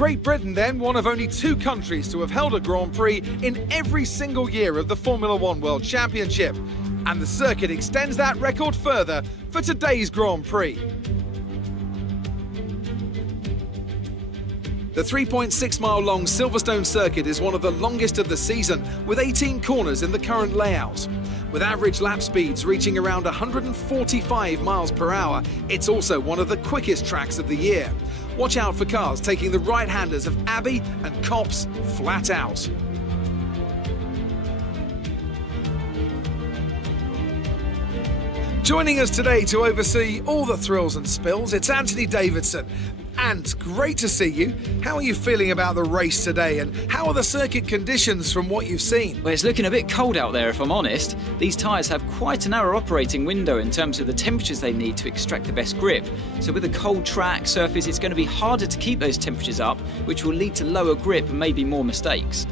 Great Britain then, one of only 2 countries to have held a Grand Prix in every single year of the Formula One World Championship. And the circuit extends that record further for today's Grand Prix. The 3.6-mile-long Silverstone circuit is one of the longest of the season, with 18 corners in the current layout. With average lap speeds reaching around 145 miles per hour, it's also one of the quickest tracks of the year. Watch out for cars taking the right-handers of Abbey and Copse flat out. Joining us today to oversee all the thrills and spills, it's Anthony Davidson. And great to see you. How are you feeling about the race today, and how are the circuit conditions from what you've seen? Well, it's looking a bit cold out there, if I'm honest. These tyres have quite a narrow operating window in terms of the temperatures they need to extract the best grip. So with a cold track surface, it's going to be harder to keep those temperatures up, which will lead to lower grip and maybe more mistakes.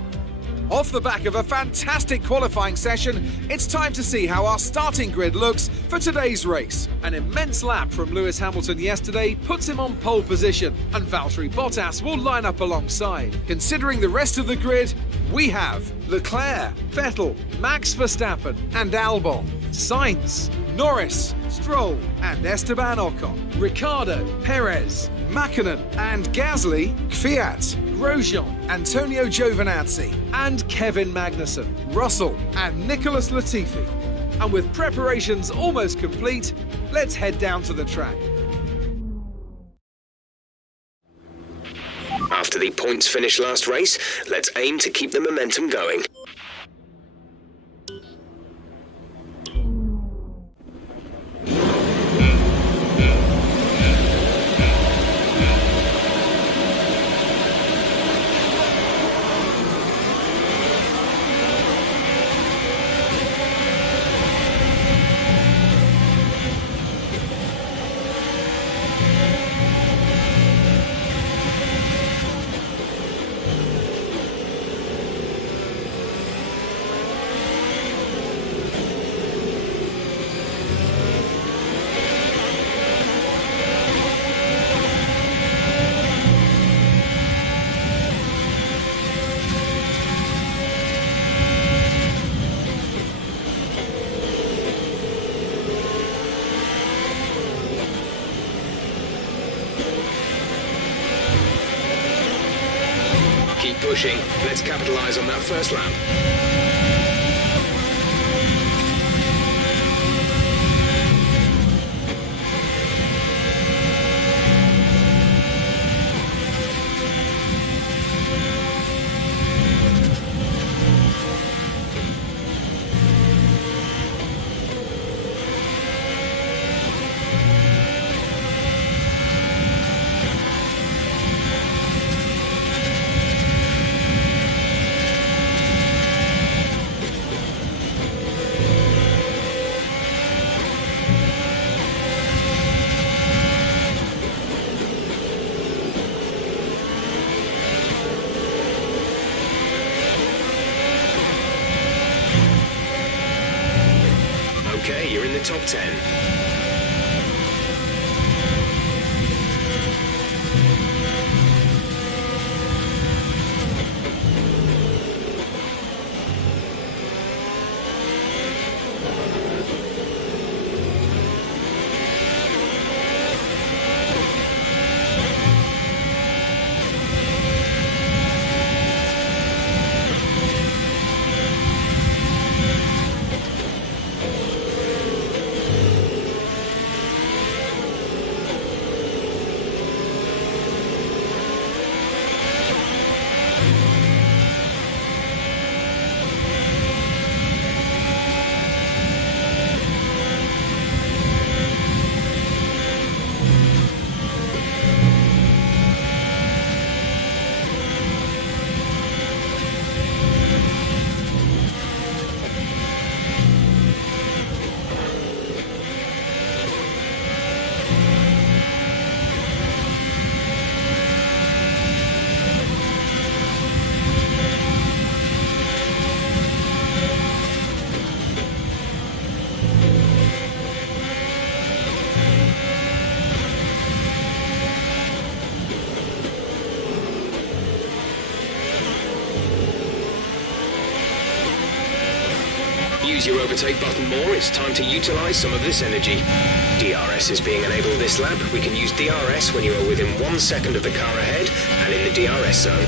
Off the back of a fantastic qualifying session, it's time to see how our starting grid looks for today's race. An immense lap from Lewis Hamilton yesterday puts him on pole position, and Valtteri Bottas will line up alongside. Considering the rest of the grid, we have Leclerc, Vettel, Max Verstappen and Albon, Sainz, Norris, Stroll and Esteban Ocon, Ricciardo, Perez, Mäkinen and Gasly, Kvyat, Grosjean, Antonio Giovinazzi and Kevin Magnussen, Russell and Nicholas Latifi. And with preparations almost complete, let's head down to the track. After the points finish last race, let's aim to keep the momentum going. Keep pushing. Let's capitalise on that first lap. Okay, you're in the top 10. Use your overtake button more, it's time to utilize some of this energy. DRS is being enabled this lap. We can use DRS when you are within 1 second of the car ahead and in the DRS zone.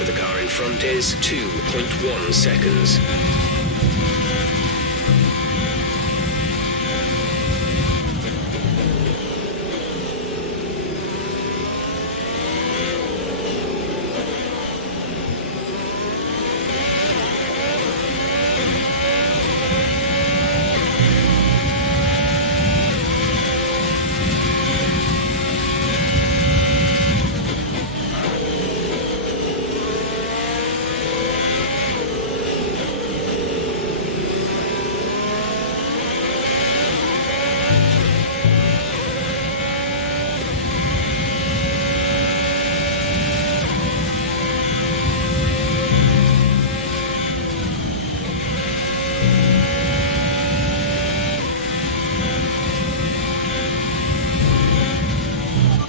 The car in front is 2.1 seconds.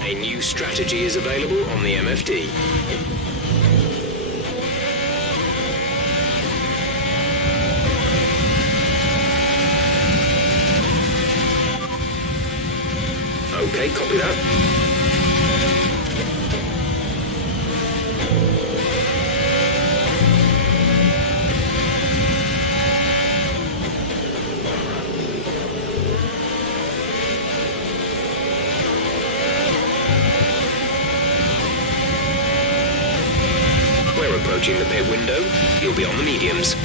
A new strategy is available on the MFD. Okay, copy that. We're approaching the pit window. You'll be on the mediums.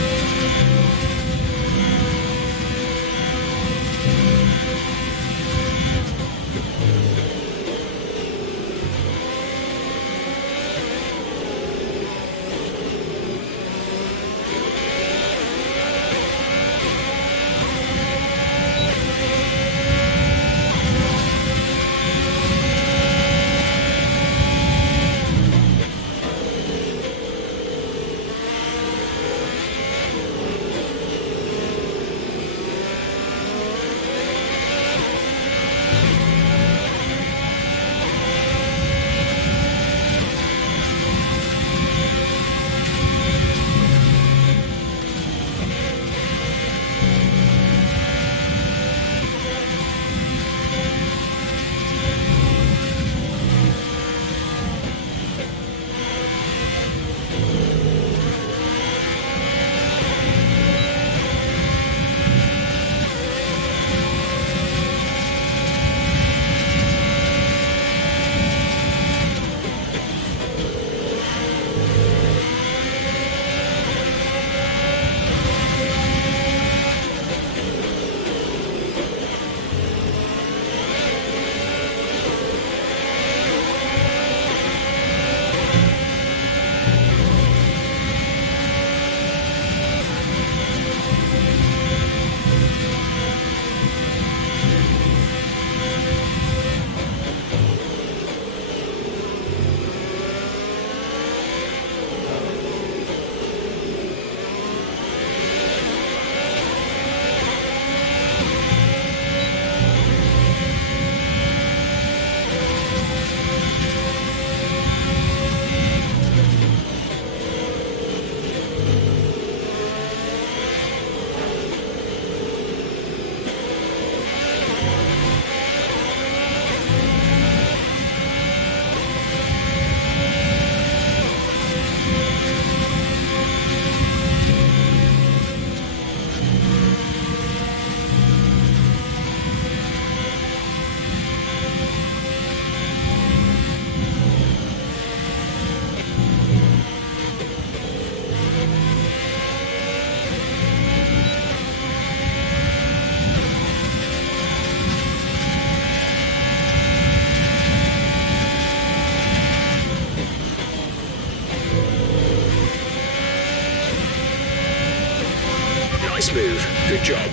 smooth. Good job.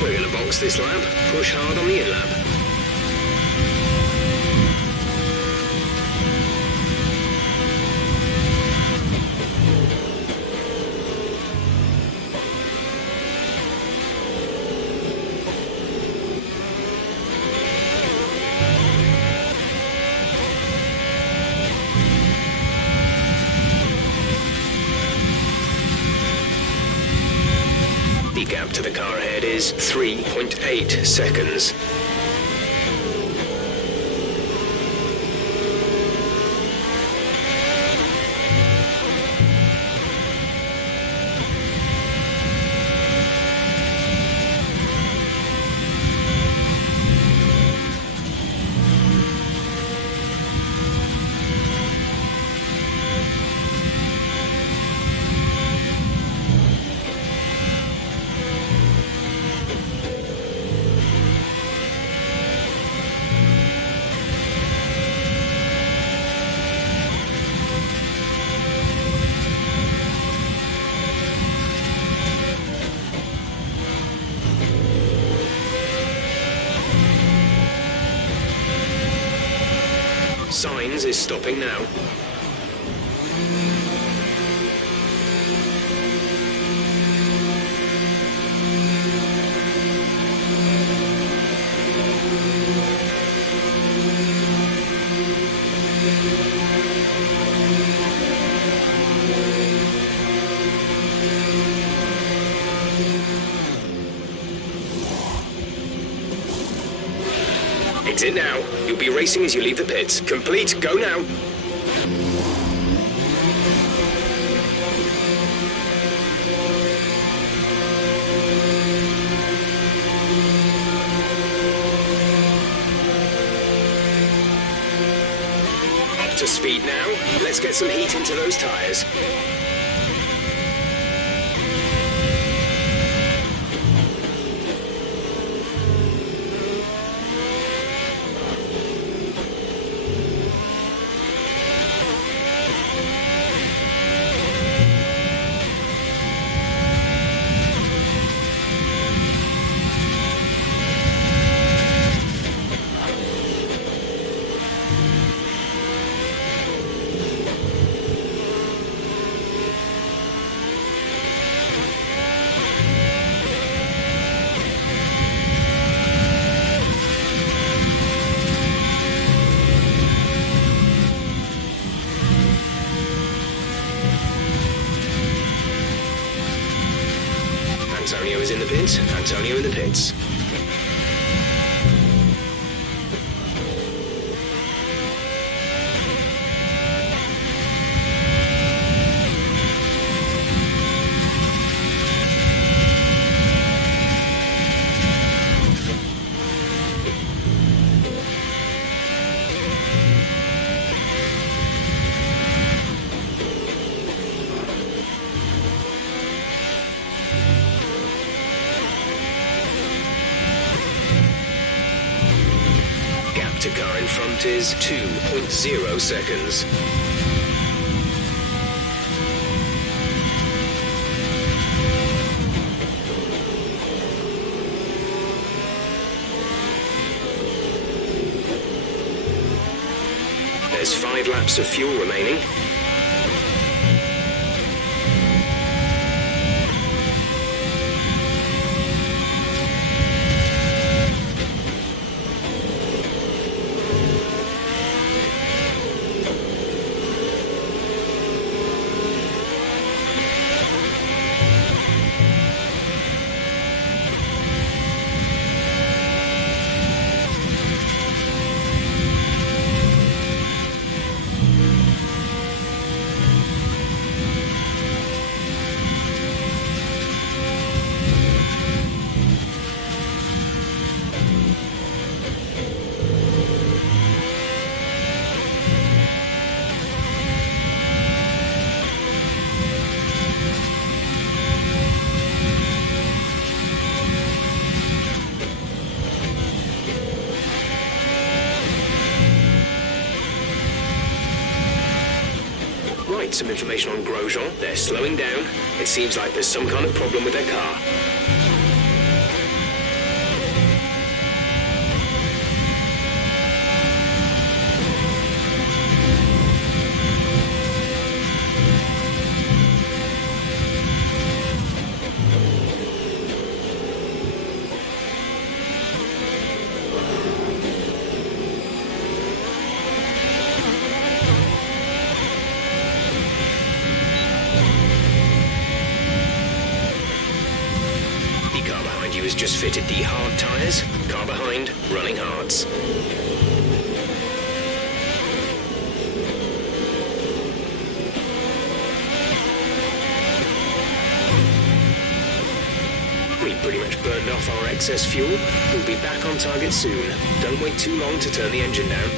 We're going to box this lap. Push hard on the in-lap. The gap to the car ahead is 3.8 seconds. Signs is stopping now. Exit now. You'll be racing as you leave the pits. Complete. Go now. Up to speed now. Let's get some heat into those tyres. Antonio is in the pits. Antonio in the pits. To car in front is 2.0 seconds. There's 5 laps of fuel remaining. some information on Grosjean. They're slowing down. It seems like there's some kind of problem with their car. Has just fitted the hard tyres, car behind, running hards. We pretty much burned off our excess fuel. We'll be back on target soon. Don't wait too long to turn the engine down.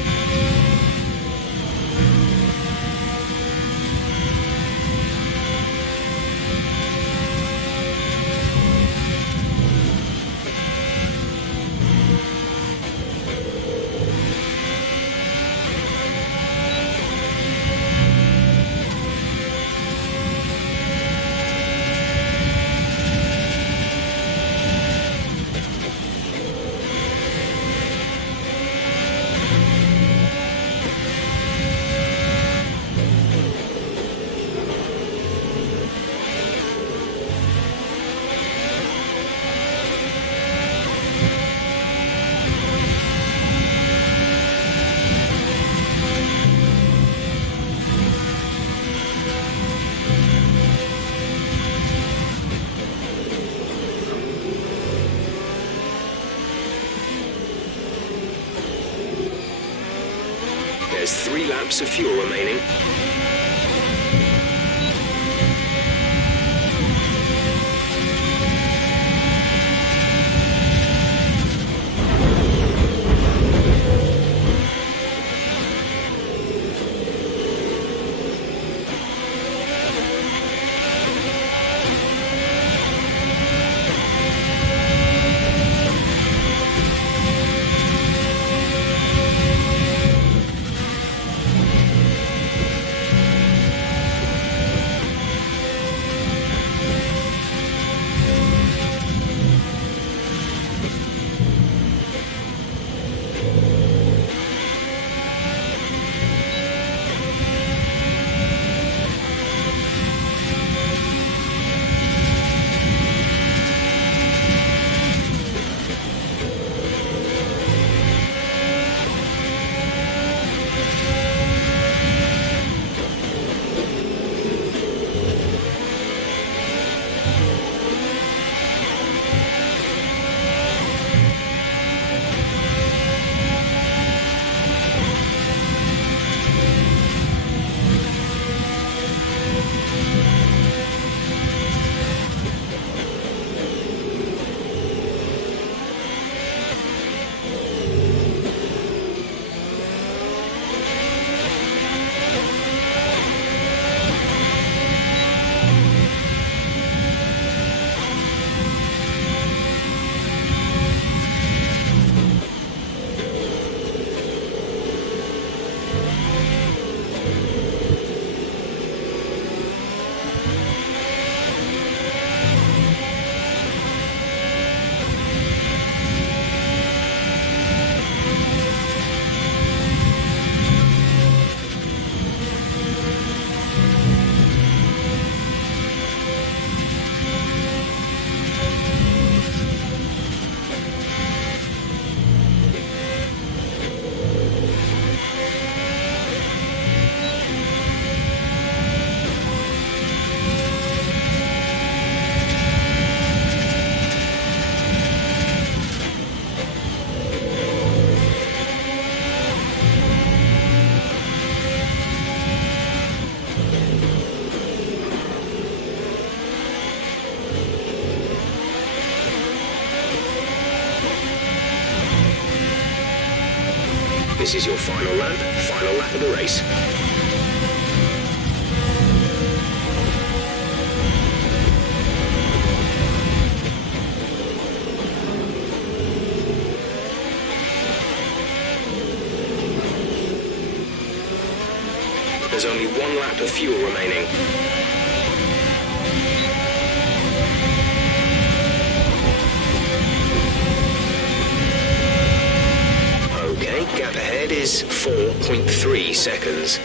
There's 3 laps of fuel remaining. This is your final lap of the race. The There's only 1 lap of fuel remaining. Okay, gap ahead is 4.3 seconds.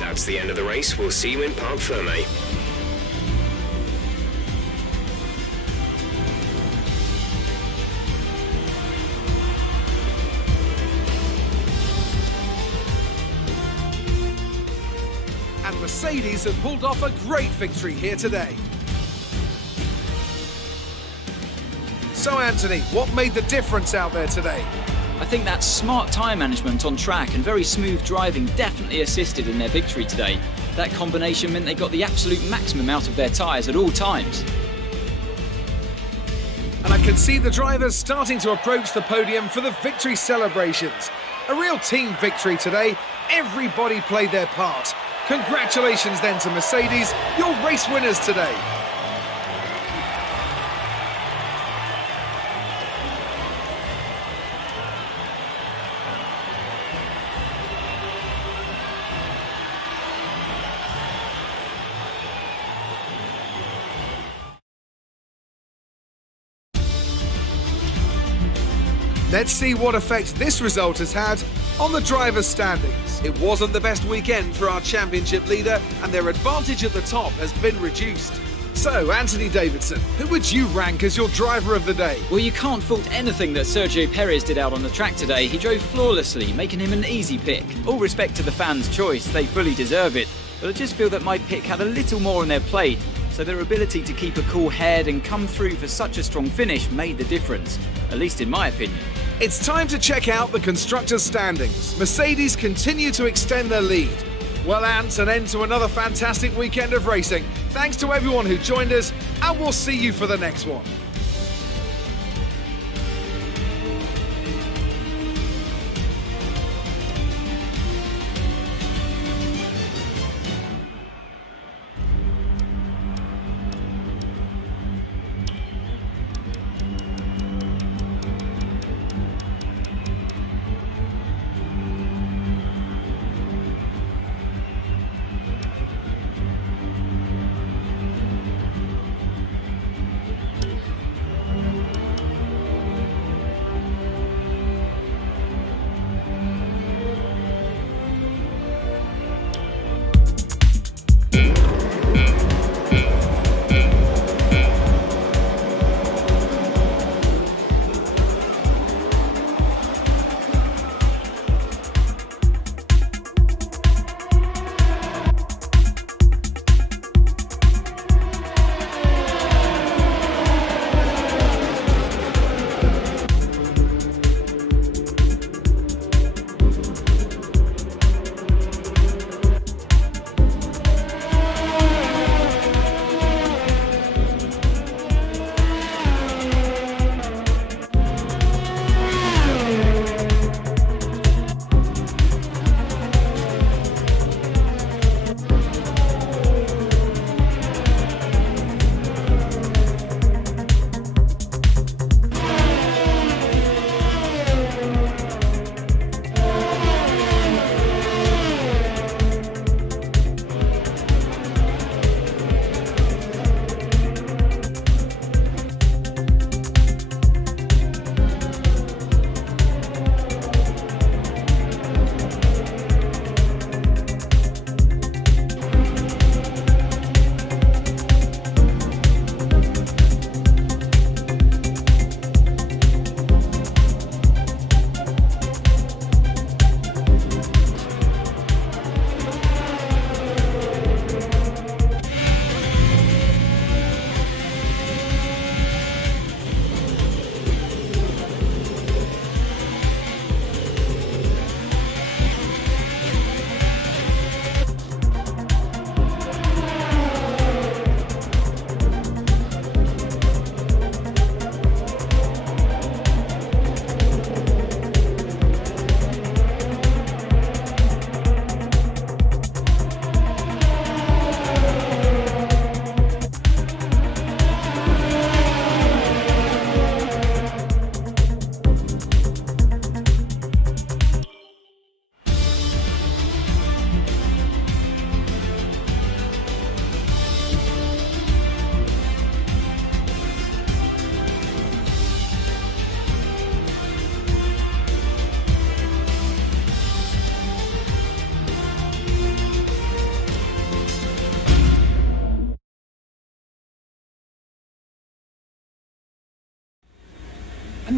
That's the end of the race. We'll see you in Parc Fermé. And Mercedes have pulled off a great victory here today. So Anthony, what made the difference out there today? I think that smart tyre management on track and very smooth driving definitely assisted in their victory today. That combination meant they got the absolute maximum out of their tyres at all times. And I can see the drivers starting to approach the podium for the victory celebrations. A real team victory today. Everybody played their part. Congratulations then to Mercedes, your race winners today. Let's see what effect this result has had on the drivers' standings. It wasn't the best weekend for our championship leader, and their advantage at the top has been reduced. So, Anthony Davidson, who would you rank as your driver of the day? Well, you can't fault anything that Sergio Perez did out on the track today. He drove flawlessly, making him an easy pick. All respect to the fans' choice, they fully deserve it. But I just feel that my pick had a little more on their plate, so their ability to keep a cool head and come through for such a strong finish made the difference, at least in my opinion. It's time to check out the constructors' standings. Mercedes continue to extend their lead. Well, Ant, an end to another fantastic weekend of racing. Thanks to everyone who joined us, and we'll see you for the next one.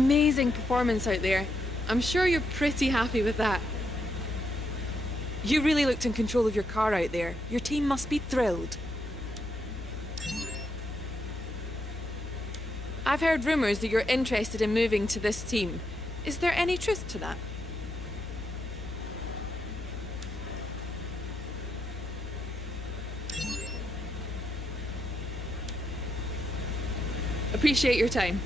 amazing performance out there. I'm sure you're pretty happy with that. You really looked in control of your car out there. Your team must be thrilled. I've heard rumours that you're interested in moving to this team. Is there any truth to that? Appreciate your time.